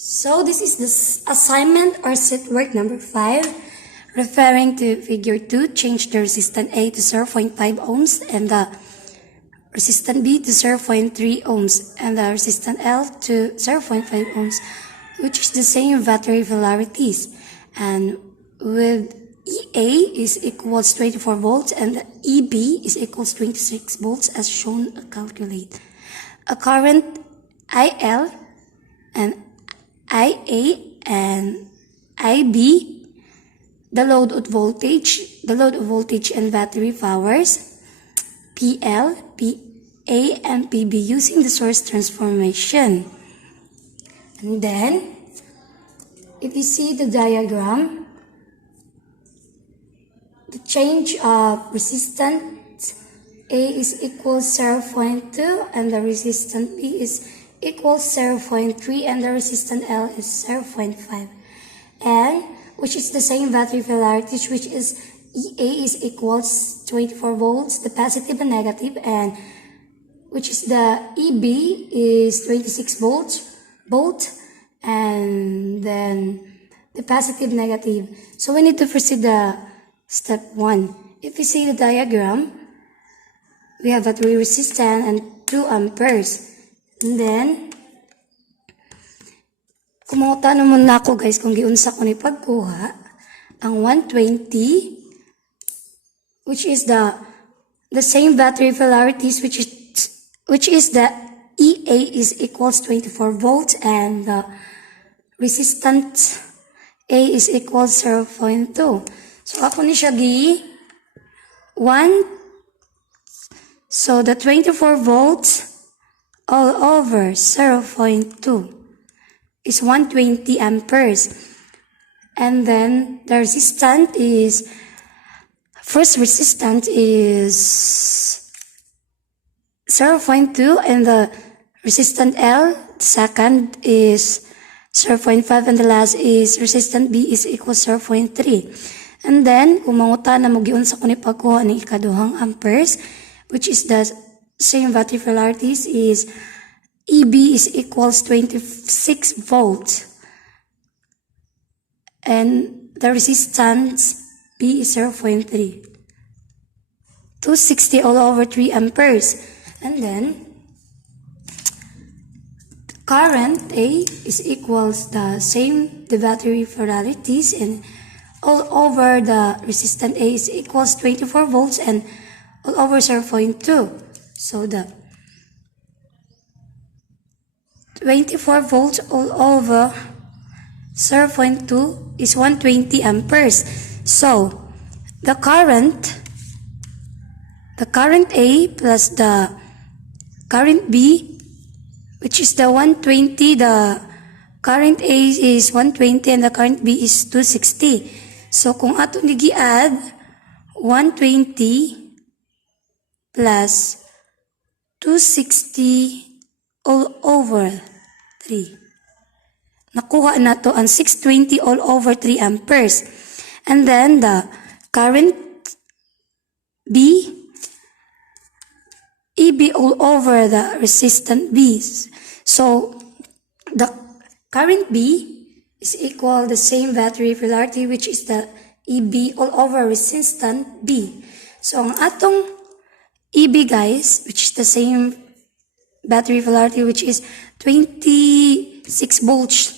So this is the assignment or set work number 5, referring to figure 2, change the resistance A to 0.5 ohms and the resistance B to 0.3 ohms and the resistance L to 0.5 ohms, which is the same battery polarities. And with EA is equals 24 volts and the EB is equals 26 volts as shown, calculate. A current IL and IA and IB, the load voltage and battery powers, PL, PA, and PB using the source transformation. And then, if you see the diagram, the change of resistance A is equals 0.2 and the resistance B is equals 0.3 and the resistance L is 0.5, and which is the same battery polarities, which is EA is equals 24 volts, the positive and negative, and which is the EB is 26 volts, both, and then the positive negative. So we need to proceed the step 1. If you see the diagram, we have battery resistance and 2 amperes. And then, kumunguta naman na ako guys kung giunsa ko ni pagkuha ang 120, which is the same battery polarities, which is the EA is equals 24 volts and the resistance A is equals 0.2. So ako ni siya 1. So the 24 volts all over 0.2 is 120 amperes. And then the resistance is, first resistance is 0.2 and the resistance L, second is 0.5 and the last is resistance B is equal 0.3. And then, kung manguta na mo-giun sa kuni pagkuha ni ikaduhang amperes, which is the same battery polarities, is EB is equals 26 volts and the resistance B is 0.3. 260 all over 3 amperes. And then current A is equals the same the battery polarities, and all over the resistance A is equals 24 volts and all over 0.2. So the 24 volts all over 0.2 is 120 amperes. So the current A plus the current B, which is the 120, the current A is 120 and the current B is 260. So kung ato ni gi-add 120 plus 260 all over 3. Nakuha na to ang 620 all over 3 amperes. And then the current B, EB all over the resistance B. So the current B is equal the same battery polarity, which is the EB all over resistance B. So ang atong EB guys, which is the same battery polarity, which is 26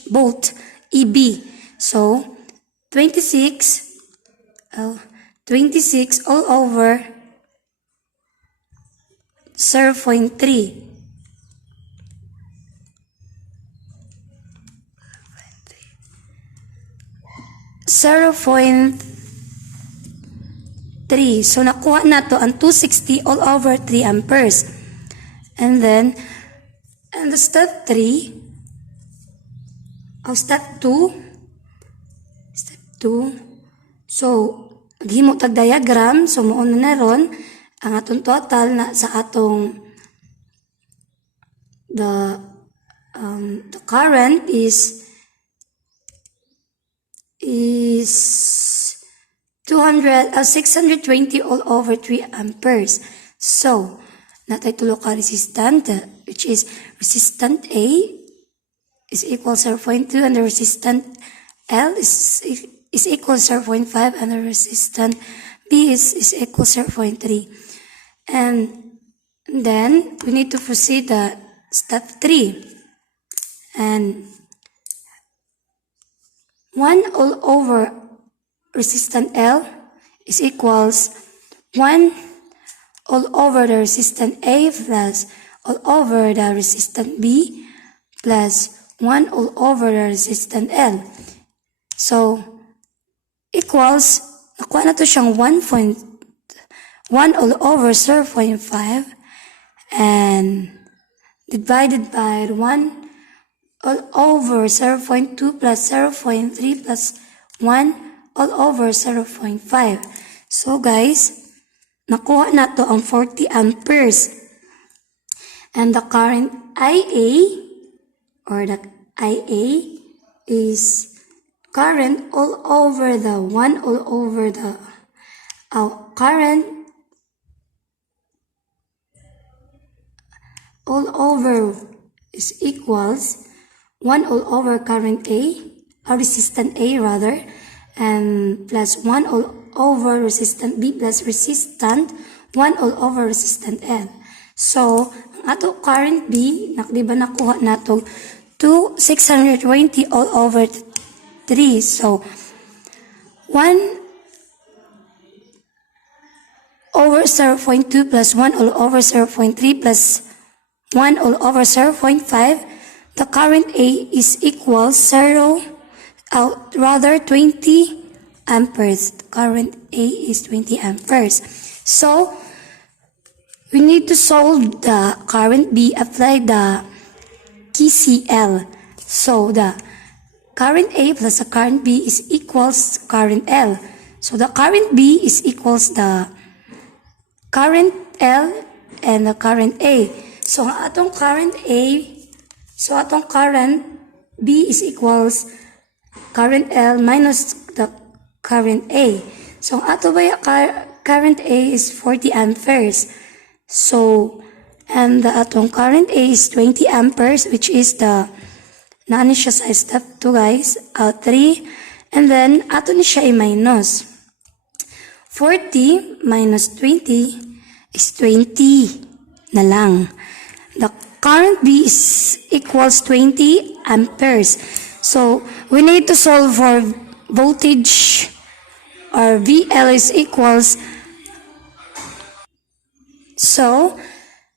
volt EB. So 26 all over 0.3. So nakuha na to ang 260 all over 3 amperes. And then, and the step 3, step 2, so, maghimo tag diagram, so mauna na ron, ang atong total na sa atong, the current is 620 all over 3 amperes. So, natay tulo ka resistant, which is resistant A is equal 0.2 and the resistant L is equal 0.5 and the resistant B is equal 0.3. And then we need to proceed the step 3. And 1 all over resistant L is equals 1 all over the resistant A plus all over the resistant B plus 1 all over the resistant L. So, equals, nakuha na to siyang 1 all over 0.5 and divided by 1 all over 0.2 plus 0.3 plus 1 all over 0.5. So guys, nakuha na to ang 40 amperes. And the current IA or the IA is current all over the 1 all over the current all over is equals 1 all over current A, or resistant A rather, and plus 1 all over resistant B plus resistant 1 all over resistant L. So, ang ato current B, diba nakuha nato to 620 all over 3. So, 1 over 0.2 plus 1 all over 0.3 plus 1 all over 0.5, the current A is equal 20 amperes. The current A is 20 amperes. So, we need to solve the current B, apply the KCL. So, the current A plus the current B is equals current L. So, the current B is equals the current L and the current A. So, atong current B is equals current L minus the current A. So, ato ba current A is 40 amperes. So, and the atong current A is 20 amperes, which is the naani siya sa step 2 guys, 3. And then, ato ni siya i-minus. 40 minus 20 is 20 na lang. The current B is equals 20 amperes. So, we need to solve for voltage, or VL is equals. So,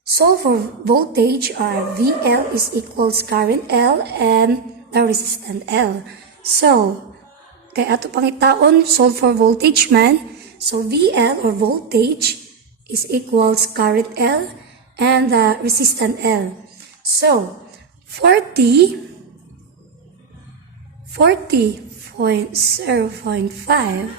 solve for voltage, or VL is equals current L and the resistant L. So, kaya ato pangitaon, solve for voltage man. So, VL or voltage is equals current L and the resistant L. So, 40.0.5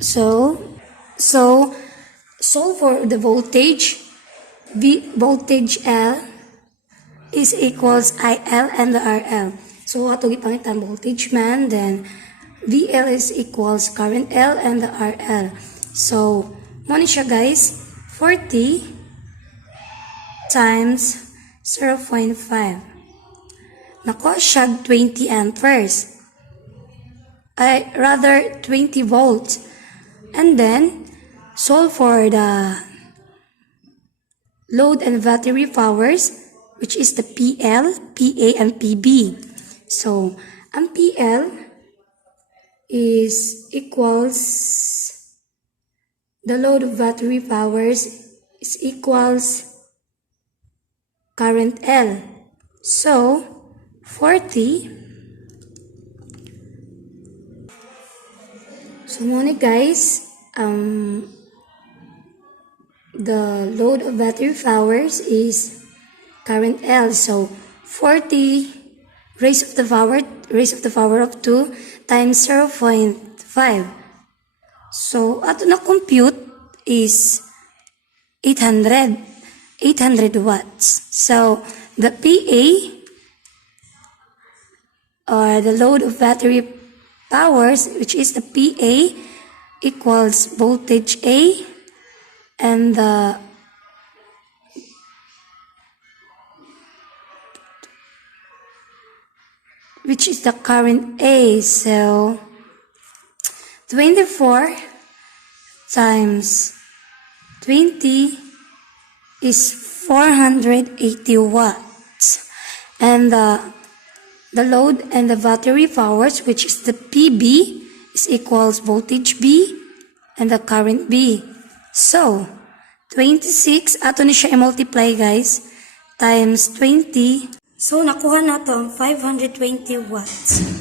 So, solve for the voltage. Voltage L is equals IL and the RL. So, ato gipangitan voltage man, then VL is equals current L and the RL. So, mo ni siya guys, 40 times 0.5. Nakuha siya 20 amperes. Rather 20 volts. And then, solve for the load and battery powers, which is the PL, PA, and PB. So, ang PL is equals, the load of battery powers is equals current L. So, 40. So, muna guys, the load of battery powers is current L. So, 40 raised to the power of 2 times 0.5. So, ato na compute is 800 watts. So, the PA or the load of battery powers, which is the PA, equals voltage A, and the which is the current A. So 24 times 20 is 480 watts. And the load and the battery powers, which is the PB, is equals voltage B and the current B. So 26, ato ni siya i-multiply guys, times 20. So nakuha na to ang 520 watts.